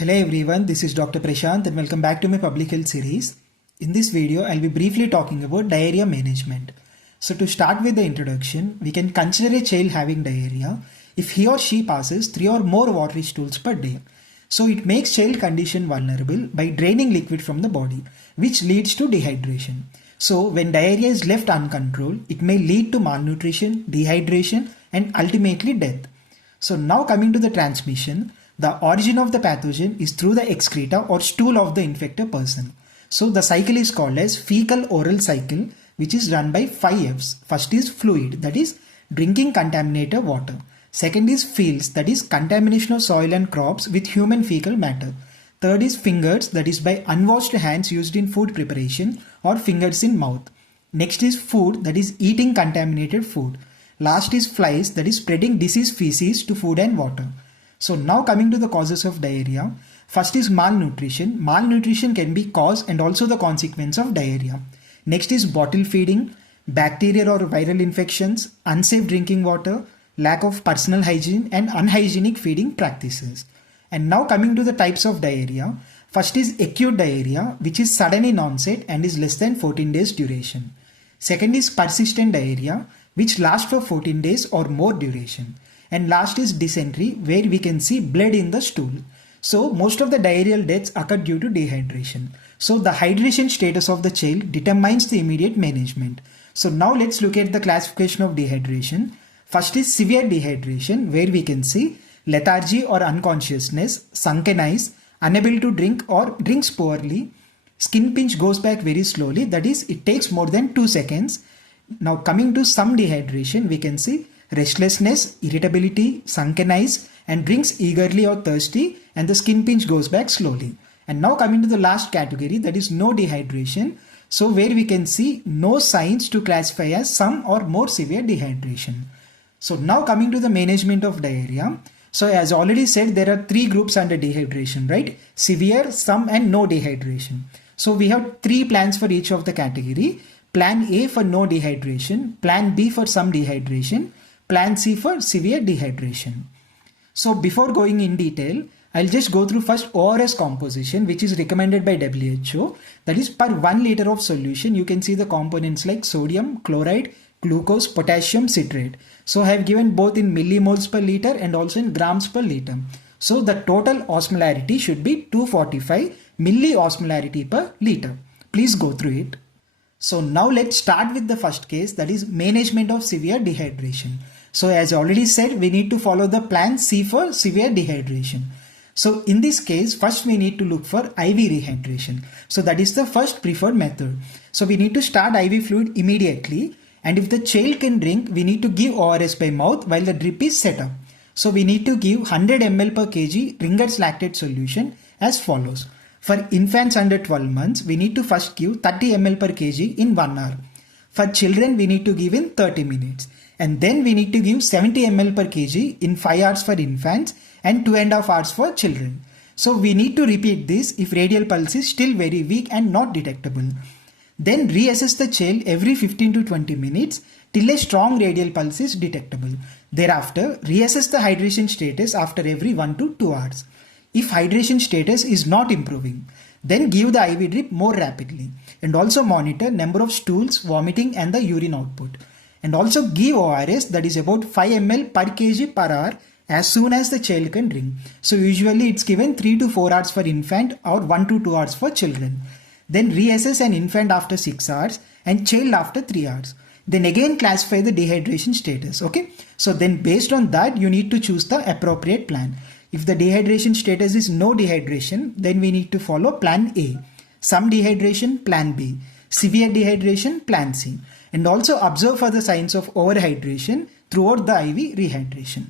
Hello everyone, this is Dr. Prashanth and welcome back to my public health series. In this video, I'll be briefly talking about diarrhea management. So to start with the introduction, we can consider a child having diarrhea if he or she passes 3 or more watery stools per day. So it makes child condition vulnerable by draining liquid from the body, which leads to dehydration. So when diarrhea is left uncontrolled, it may lead to malnutrition, dehydration and ultimately death. So now coming to the transmission, the origin of the pathogen is through the excreta or stool of the infected person. So the cycle is called as fecal oral cycle, which is run by 5 F's. First is fluid, that is drinking contaminated water. Second is fields, that is contamination of soil and crops with human fecal matter. Third is fingers, that is by unwashed hands used in food preparation or fingers in mouth. Next is food, that is eating contaminated food. Last is flies, that is spreading disease feces to food and water. So now coming to the causes of diarrhea. First is malnutrition. Malnutrition can be cause and also the consequence of diarrhea. Next is bottle feeding, bacterial or viral infections, unsafe drinking water, lack of personal hygiene and unhygienic feeding practices. And now coming to the types of diarrhea. First is acute diarrhea, which is sudden in onset and is less than 14 days duration. Second is persistent diarrhea, which lasts for 14 days or more duration. And last is dysentery, where we can see blood in the stool. So most of the diarrheal deaths occur due to dehydration. So the hydration status of the child determines the immediate management. So now let's look at the classification of dehydration. First is severe dehydration, where we can see lethargy or unconsciousness, sunken eyes, unable to drink or drinks poorly. Skin pinch goes back very slowly, that is it takes more than 2 seconds. Now coming to some dehydration, we can see restlessness, irritability, sunken eyes and drinks eagerly or thirsty and the skin pinch goes back slowly. And now coming to the last category, that is no dehydration. So where we can see no signs to classify as some or more severe dehydration. So now coming to the management of diarrhea. So as already said, there are 3 groups under dehydration, right? Severe, some and no dehydration. So we have 3 plans for each of the category. Plan A for no dehydration, Plan B for some dehydration, Plan C for severe dehydration. So before going in detail, I'll just go through first ORS composition, which is recommended by WHO. That is per 1 liter of solution, you can see the components like sodium, chloride, glucose, potassium, citrate. So I have given both in millimoles per liter and also in grams per liter. So the total osmolarity should be 245 milliosmolarity per liter. Please go through it. So now let's start with the first case, that is management of severe dehydration. So as I already said, we need to follow the plan C for severe dehydration. So in this case, first we need to look for IV rehydration. So that is the first preferred method. So we need to start IV fluid immediately. And if the child can drink, we need to give ORS by mouth while the drip is set up. So we need to give 100 ml per kg Ringer's lactate solution as follows. For infants under 12 months, we need to first give 30 ml per kg in 1 hour. For children, we need to give in 30 minutes. And then we need to give 70 ml per kg in 5 hours for infants and 2.5 hours for children. So we need to repeat this if radial pulse is still very weak and not detectable. Then reassess the child every 15 to 20 minutes till a strong radial pulse is detectable. Thereafter, reassess the hydration status after every 1 to 2 hours. If hydration status is not improving, then give the IV drip more rapidly and also monitor number of stools, vomiting and the urine output. And also give ORS, that is about 5 ml per kg per hour as soon as the child can drink. So usually it's given 3 to 4 hours for infant or 1 to 2 hours for children. Then reassess an infant after 6 hours and child after 3 hours. Then again classify the dehydration status. Okay. So then based on that, you need to choose the appropriate plan. If the dehydration status is no dehydration, then we need to follow plan A. Some dehydration, plan B. Severe dehydration, plan C. And also observe for the signs of overhydration throughout the IV rehydration.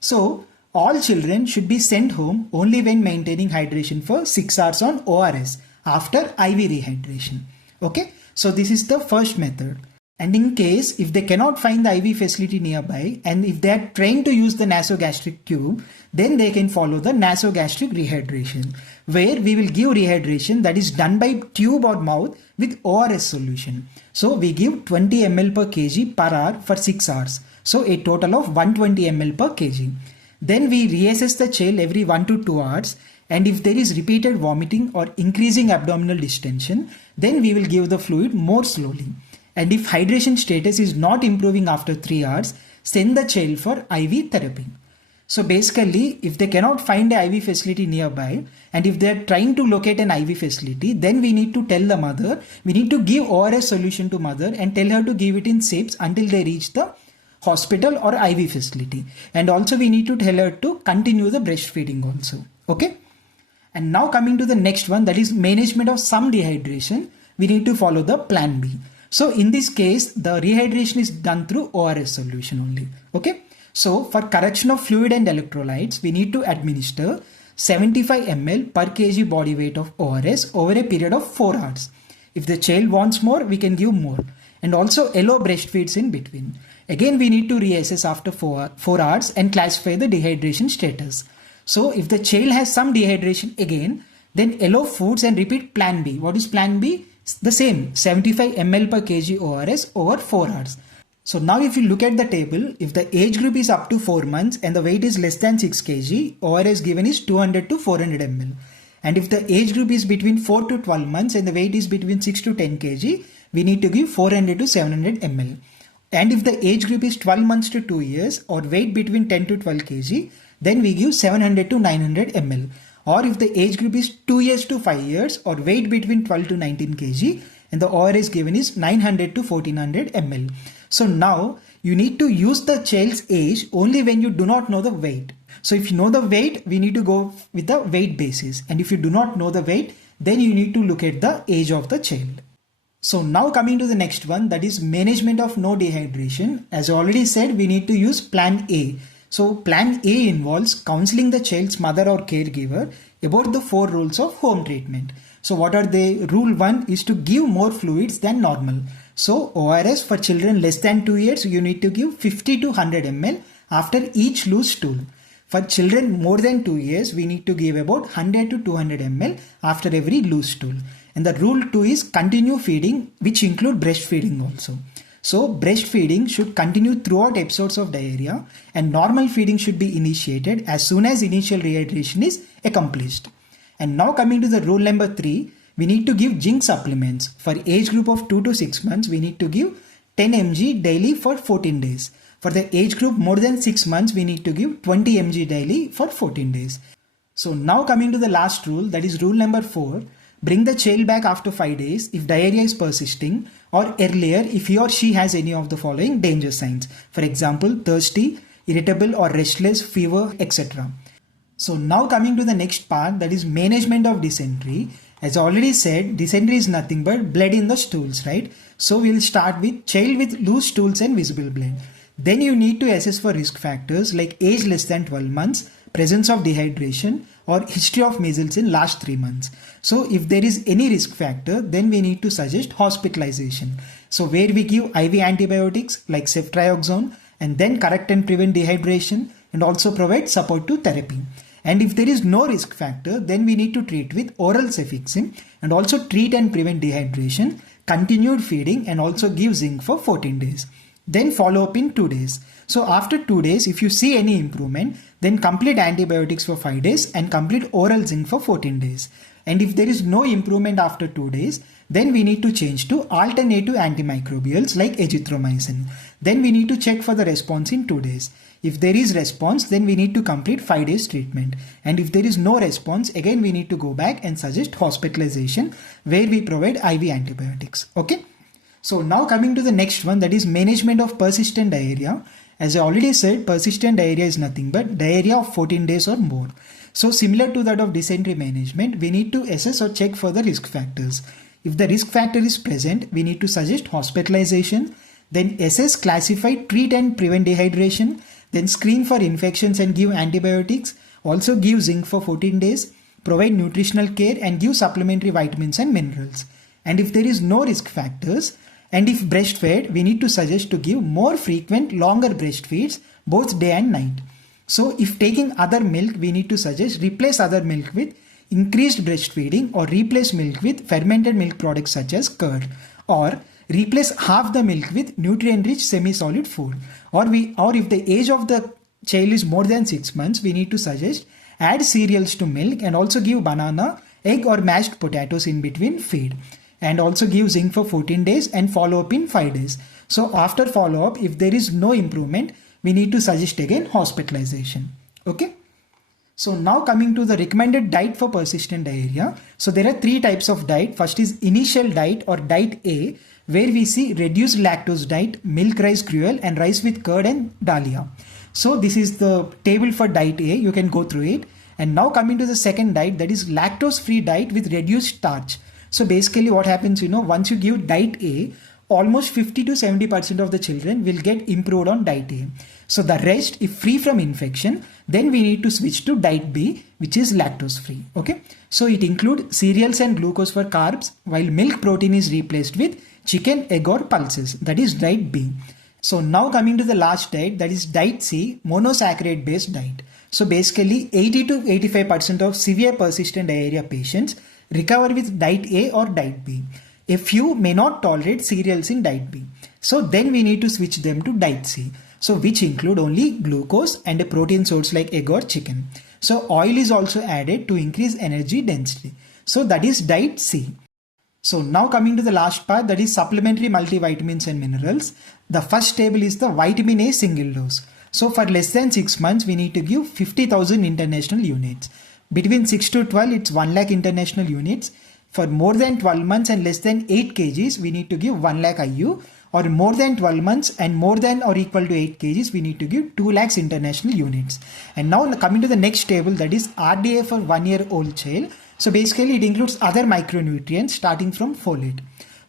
So all children should be sent home only when maintaining hydration for 6 hours on ORS after IV rehydration. Okay. So this is the first method. And in case if they cannot find the IV facility nearby and if they are trained to use the nasogastric tube, then they can follow the nasogastric rehydration, where we will give rehydration that is done by tube or mouth with ORS solution. So we give 20 ml per kg per hour for 6 hours. So a total of 120 ml per kg. Then we reassess the child every 1 to 2 hours And if there is repeated vomiting or increasing abdominal distension, then we will give the fluid more slowly. And if hydration status is not improving after 3 hours, send the child for IV therapy. So basically, if they cannot find an IV facility nearby, and if they are trying to locate an IV facility, then we need to tell the mother, we need to give ORS solution to mother and tell her to give it in sips until they reach the hospital or IV facility. And also we need to tell her to continue the breastfeeding also. Okay. And now coming to the next one, that is management of some dehydration, we need to follow the plan B. So in this case, the rehydration is done through ORS solution only. Okay. So for correction of fluid and electrolytes, we need to administer 75 ml per kg body weight of ORS over a period of 4 hours. If the child wants more, we can give more. And also allow breastfeeds in between. Again, we need to reassess after 4 hours and classify the dehydration status. So if the child has some dehydration again, then allow foods and repeat plan B. What is plan B? The same 75 ml per kg ORS over 4 hours. So now if you look at the table, if the age group is up to 4 months and the weight is less than 6 kg, ORS given is 200 to 400 ml. And if the age group is between 4 to 12 months and the weight is between 6 to 10 kg, we need to give 400 to 700 ml. And if the age group is 12 months to 2 years or weight between 10 to 12 kg, then we give 700 to 900 ml. Or if the age group is 2 years to 5 years or weight between 12 to 19 kg and the ORS given is 900 to 1400 ml. So now you need to use the child's age only when you do not know the weight. So if you know the weight, we need to go with the weight basis. And if you do not know the weight, then you need to look at the age of the child. So now coming to the next one, that is management of no dehydration. As I already said, we need to use plan A. So plan A involves counseling the child's mother or caregiver about the 4 rules of home treatment. So what are they? Rule 1 is to give more fluids than normal. So ORS for children less than 2 years, you need to give 50 to 100 ml after each loose stool. For children more than 2 years, we need to give about 100 to 200 ml after every loose stool. And the rule 2 is continue feeding, which include breastfeeding also. So breastfeeding should continue throughout episodes of diarrhea, and normal feeding should be initiated as soon as initial rehydration is accomplished. And now coming to the rule number 3, we need to give zinc supplements. For age group of 2 to 6 months, we need to give 10 mg daily for 14 days. For the age group more than 6 months, we need to give 20 mg daily for 14 days. So now coming to the last rule, that is rule number 4. Bring the child back after 5 days if diarrhea is persisting, or earlier if he or she has any of the following danger signs. For example, thirsty, irritable or restless, fever, etc. So now coming to the next part, that is management of dysentery. As I already said, dysentery is nothing but blood in the stools, right? So we'll start with child with loose stools and visible blood. Then you need to assess for risk factors like age less than 12 months, presence of dehydration, or history of measles in last 3 months. So if there is any risk factor, then we need to suggest hospitalization. So where we give IV antibiotics like ceftriaxone and then correct and prevent dehydration and also provide support to therapy. And if there is no risk factor, then we need to treat with oral cefixime and also treat and prevent dehydration, continued feeding and also give zinc for 14 days. Then follow up in 2 days. So after 2 days, if you see any improvement, then complete antibiotics for 5 days and complete oral zinc for 14 days. And if there is no improvement after 2 days, then we need to change to alternative antimicrobials like azithromycin. Then we need to check for the response in 2 days. If there is response, then we need to complete 5 days treatment. And if there is no response, again we need to go back and suggest hospitalization where we provide IV antibiotics. Okay. So now coming to the next one, that is management of persistent diarrhea. As I already said, persistent diarrhea is nothing but diarrhea of 14 days or more. So similar to that of dysentery management, we need to assess or check for the risk factors. If the risk factor is present, we need to suggest hospitalization, then assess, classify, treat and prevent dehydration, then screen for infections and give antibiotics, also give zinc for 14 days, provide nutritional care and give supplementary vitamins and minerals. And if there is no risk factors, and if breastfed, we need to suggest to give more frequent, longer breastfeeds, both day and night. So if taking other milk, we need to suggest replace other milk with increased breastfeeding or replace milk with fermented milk products such as curd, or replace half the milk with nutrient-rich semi-solid food. Or if the age of the child is more than 6 months, we need to suggest add cereals to milk, and also give banana, egg or mashed potatoes in between feed, and also give zinc for 14 days and follow up in 5 days. So after follow up, if there is no improvement, we need to suggest again hospitalization. Okay. So now coming to the recommended diet for persistent diarrhea. So there are 3 types of diet. First is initial diet or diet A, where we see reduced lactose diet, milk rice gruel and rice with curd and dalia. So this is the table for diet A. You can go through it. And now coming to the second diet, that is lactose free diet with reduced starch. So basically what happens, once you give diet A, almost 50 to 70% of the children will get improved on diet A. So the rest, if free from infection, then we need to switch to diet B, which is lactose free. Okay. So it includes cereals and glucose for carbs, while milk protein is replaced with chicken, egg or pulses. That is diet B. So now coming to the last diet, that is diet C, monosaccharide based diet. So basically 80 to 85% of severe persistent diarrhea patients recover with diet A or diet B. A few may not tolerate cereals in diet B. So then we need to switch them to diet C. So which include only glucose and a protein source like egg or chicken. So oil is also added to increase energy density. So that is diet C. So now coming to the last part, that is supplementary multivitamins and minerals. The first table is the vitamin A single dose. So for less than 6 months, we need to give 50,000 international units. Between 6 to 12, it's 1 lakh international units. For more than 12 months and less than 8 kgs, we need to give 1 lakh IU. Or more than 12 months and more than or equal to 8 kgs, we need to give 2 lakhs international units. And now coming to the next table, that is RDA for 1 year old child. So basically it includes other micronutrients starting from folate.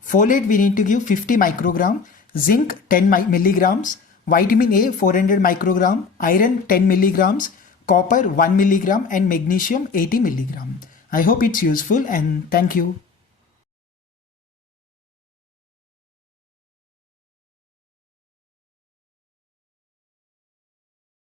Folate we need to give 50 microgram, zinc 10 milligrams, vitamin A 400 microgram, iron 10 milligrams, copper 1 milligram and magnesium 80 milligram. I hope it's useful and thank you.